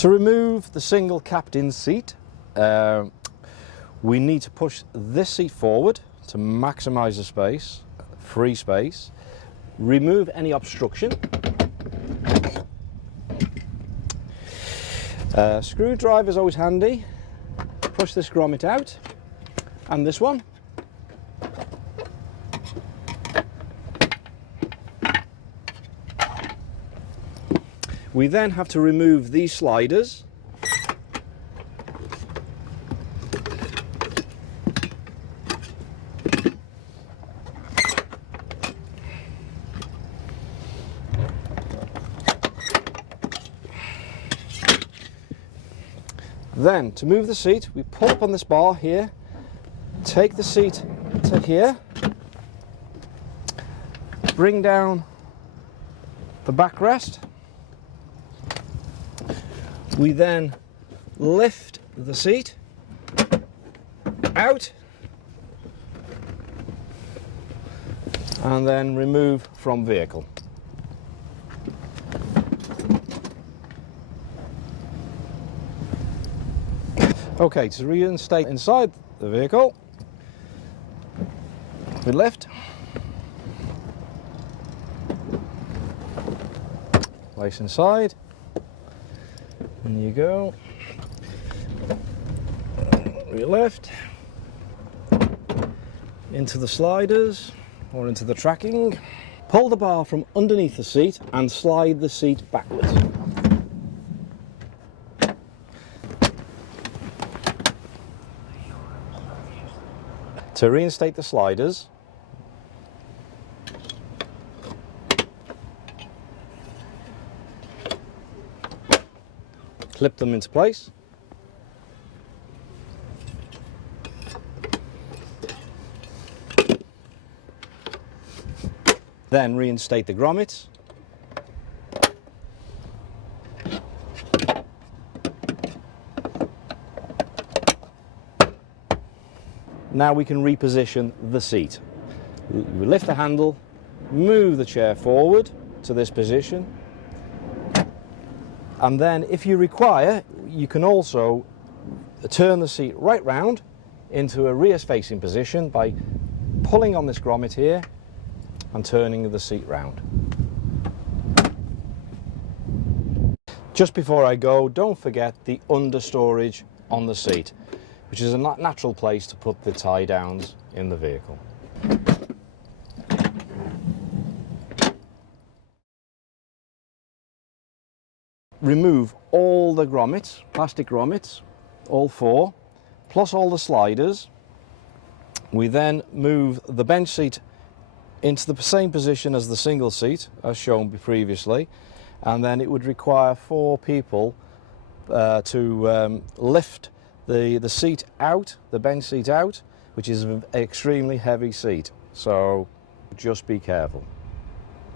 To remove the single captain seat, we need to push this seat forward to maximise the space, free space. Remove any obstruction. Screwdriver is always handy. Push this grommet out, and this one. We then have to remove these sliders. Then, to move the seat, we pull up on this bar here, take the seat to here, bring down the backrest. We then lift the seat out and then remove from vehicle. Okay, to reinstate inside the vehicle, we lift, place inside, and you go, we lift into the sliders or into the tracking, pull the bar from underneath the seat and slide the seat backwards. To reinstate the sliders, clip them into place. Then reinstate the grommets. Now we can reposition the seat. We lift the handle, move the chair forward to this position, and then if you require, you can also turn the seat right round into a rear facing position by pulling on this grommet here and turning the seat round. Just before I go, don't forget the understorage on the seat, which is a natural place to put the tie downs in the vehicle. Remove all the grommets, plastic grommets, all four, plus all the sliders. We then move the bench seat into the same position as the single seat, as shown previously, and then it would require 4 people to lift the seat out, the bench seat out, which is an extremely heavy seat, so just be careful.